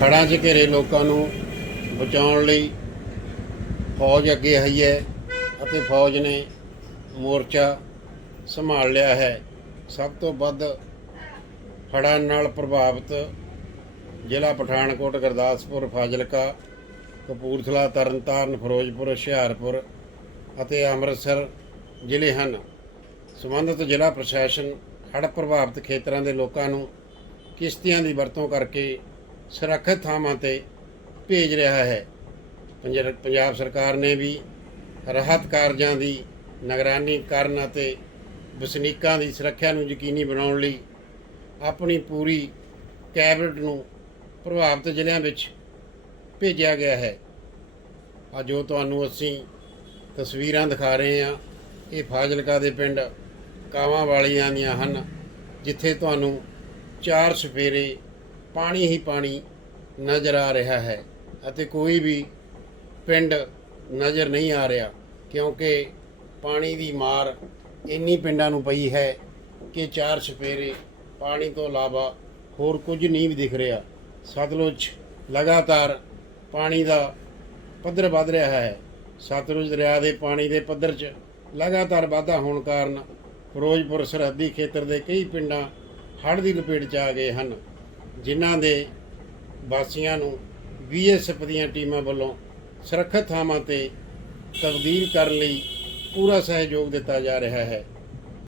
ਹੜ੍ਹਾਂ 'ਚ ਘਿਰੇ ਲੋਕਾਂ ਨੂੰ ਬਚਾਉਣ ਲਈ ਫੌਜ ਅੱਗੇ ਆਈ ਹੈ ਅਤੇ ਫੌਜ ਨੇ ਮੋਰਚਾ ਸੰਭਾਲ ਲਿਆ ਹੈ। ਸਭ ਤੋਂ ਵੱਧ ਹੜ੍ਹਾਂ ਨਾਲ ਪ੍ਰਭਾਵਿਤ ਜ਼ਿਲ੍ਹਾ ਪਠਾਨਕੋਟ, ਗੁਰਦਾਸਪੁਰ, ਫਾਜ਼ਿਲਕਾ, ਕਪੂਰਥਲਾ, ਤਰਨਤਾਰਨ, ਫਿਰੋਜ਼ਪੁਰ, ਹੁਸ਼ਿਆਰਪੁਰ ਅਤੇ ਅੰਮ੍ਰਿਤਸਰ ਜ਼ਿਲ੍ਹੇ ਹਨ। ਸੰਬੰਧਿਤ ਜ਼ਿਲ੍ਹਾ ਪ੍ਰਸ਼ਾਸਨ ਹੜ੍ਹ ਪ੍ਰਭਾਵਿਤ ਖੇਤਰਾਂ ਦੇ ਲੋਕਾਂ ਨੂੰ ਕਿਸ਼ਤੀਆਂ ਦੀ ਵਰਤੋਂ ਕਰਕੇ ਸੁਰੱਖਿਅਤ ਥਾਵਾਂ ਤੇ ਭੇਜ ਰਿਹਾ ਹੈ। ਪੰਜਾਬ ਸਰਕਾਰ ਨੇ ਵੀ ਰਾਹਤ ਕਾਰਜਾਂ ਦੀ ਨਿਗਰਾਨੀ ਕਰਨ ਅਤੇ ਵਸਨੀਕਾਂ ਦੀ ਸੁਰੱਖਿਆ ਨੂੰ ਯਕੀਨੀ ਬਣਾਉਣ ਲਈ ਆਪਣੀ ਪੂਰੀ ਕੈਬਨਿਟ ਨੂੰ ਪ੍ਰਭਾਵਿਤ ਜ਼ਿਲ੍ਹਿਆਂ ਵਿੱਚ ਭੇਜਿਆ ਗਿਆ ਹੈ। ਅੱਜ ਜੋ ਤੁਹਾਨੂੰ ਅਸੀਂ ਤਸਵੀਰਾਂ ਦਿਖਾ ਰਹੇ ਹਾਂ। ਇਹ ਫਾਜ਼ਿਲਕਾ ਦੇ ਪਿੰਡ ਕਾਵਾਂ ਵਾਲੀਆਂ ਦੀਆਂ ਹਨ, ਜਿੱਥੇ ਤੁਹਾਨੂੰ ਚਾਰ ਸਫੇਰੇ ਪਾਣੀ ਹੀ ਪਾਣੀ ਨਜ਼ਰ ਆ ਰਿਹਾ ਹੈ ਅਤੇ ਕੋਈ ਵੀ ਪਿੰਡ ਨਜ਼ਰ ਨਹੀਂ ਆ ਰਿਹਾ, ਕਿਉਂਕਿ ਪਾਣੀ ਦੀ ਮਾਰ ਇੰਨੀ ਪਿੰਡਾਂ ਨੂੰ ਪਈ ਹੈ ਕਿ ਚਾਰ ਸਪੇਰੇ ਪਾਣੀ ਤੋਂ ਇਲਾਵਾ ਹੋਰ ਕੁਝ ਨਹੀਂ ਵੀ ਦਿਖ ਰਿਹਾ। ਸਤਲੁਜ ਲਗਾਤਾਰ ਪਾਣੀ ਦਾ ਪੱਧਰ ਵੱਧ ਰਿਹਾ ਹੈ। ਸਤਲੁਜ ਦਰਿਆ ਦੇ ਪਾਣੀ ਦੇ ਪੱਧਰ 'ਚ ਲਗਾਤਾਰ ਵਾਧਾ ਹੋਣ ਕਾਰਨ ਫਿਰੋਜ਼ਪੁਰ ਸਰਹੱਦੀ ਖੇਤਰ ਦੇ ਕਈ ਪਿੰਡਾਂ ਹੜ੍ਹ ਦੀ ਲਪੇਟ 'ਚ ਆ ਗਏ ਹਨ। ਜਿਨ੍ਹਾਂ ਦੇ ਵਾਸੀਆਂ ਨੂੰ ਬੀਐਸਐਫ ਦੀਆਂ ਟੀਮਾਂ ਵੱਲੋਂ ਸੁਰੱਖਿਅਤ ਥਾਵਾਂ ਤੇ ਤਬਦੀਲ ਕਰਨ ਲਈ ਪੂਰਾ ਸਹਿਯੋਗ ਦਿੱਤਾ ਜਾ ਰਿਹਾ ਹੈ।